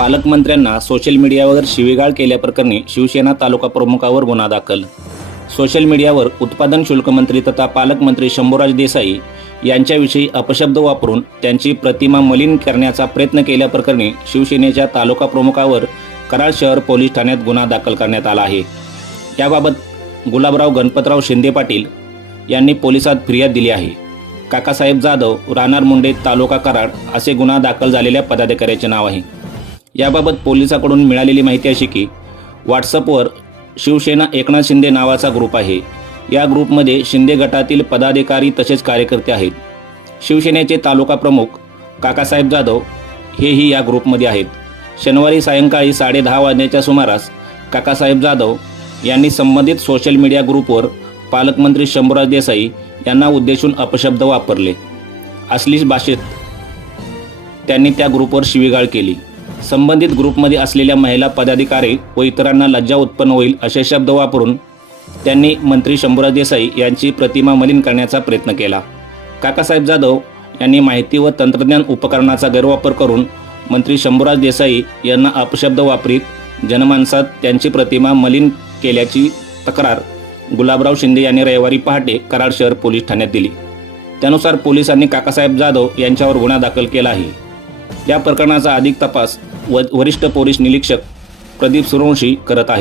पालकमंत्र्यांना सोशल मीडियावर शिवीगाळ केल्याप्रकरणी शिवसेना तालुका प्रमुखावर गुन्हा दाखल. सोशल मीडियावर उत्पादन शुल्क मंत्री तथा पालकमंत्री शंभूराज देसाई यांच्याविषयी अपशब्द वापरून त्यांची प्रतिमा मलिन करण्याचा प्रयत्न केल्याप्रकरणी शिवसेनेच्या तालुका प्रमुखावर कराड शहर पोलीस ठाण्यात गुन्हा दाखल करण्यात आला आहे. याबाबत गुलाबराव गणपतराव शिंदे पाटील यांनी पोलिसात फिर्याद दिली आहे. काकासाहेब जाधव राहणार मुंडे तालुका कराड असे गुन्हा दाखल झालेल्या पदाधिकाऱ्याचे नाव आहे. याबाबत पोलिसाकडून मिळालेली माहिती अशी की व्हॉट्सअपवर शिवसेना एकनाथ शिंदे नावाचा ग्रुप आहे. या ग्रुपमध्ये शिंदे गटातील पदाधिकारी तसेच कार्यकर्ते आहेत. शिवसेनेचे तालुका प्रमुख काकासाहेब जाधव हेही या ग्रुपमध्ये आहेत. शनिवारी सायंकाळी साडेदहा वाजण्याच्या सुमारास काकासाहेब जाधव यांनी संबंधित सोशल मीडिया ग्रुपवर पालकमंत्री शंभूराज देसाई यांना उद्देशून अपशब्द वापरले. असलीच भाषेत त्यांनी त्या ग्रुपवर शिवीगाळ केली. संबंधित ग्रुपमध्ये असलेल्या महिला पदाधिकारी व इतरांना लज्जा उत्पन्न होईल असे शब्द वापरून त्यांनी मंत्री शंभूराज देसाई यांची प्रतिमा मलिन करण्याचा प्रयत्न केला. काकासाहेब जाधव यांनी माहिती व तंत्रज्ञान उपकरणाचा गैरवापर करून मंत्री शंभूराज देसाई यांना अपशब्द वापरीत जनमानसात त्यांची प्रतिमा मलिन केल्याची तक्रार गुलाबराव शिंदे यांनी रविवारी पहाटे कराड शहर पोलीस ठाण्यात दिली. त्यानुसार पोलिसांनी काकासाहेब जाधव यांच्यावर गुन्हा दाखल केला आहे. या प्रकरणाचा अधिक तपास व वरिष्ठ पोलीस निरीक्षक प्रदीप सुरवंशी करत आहेत.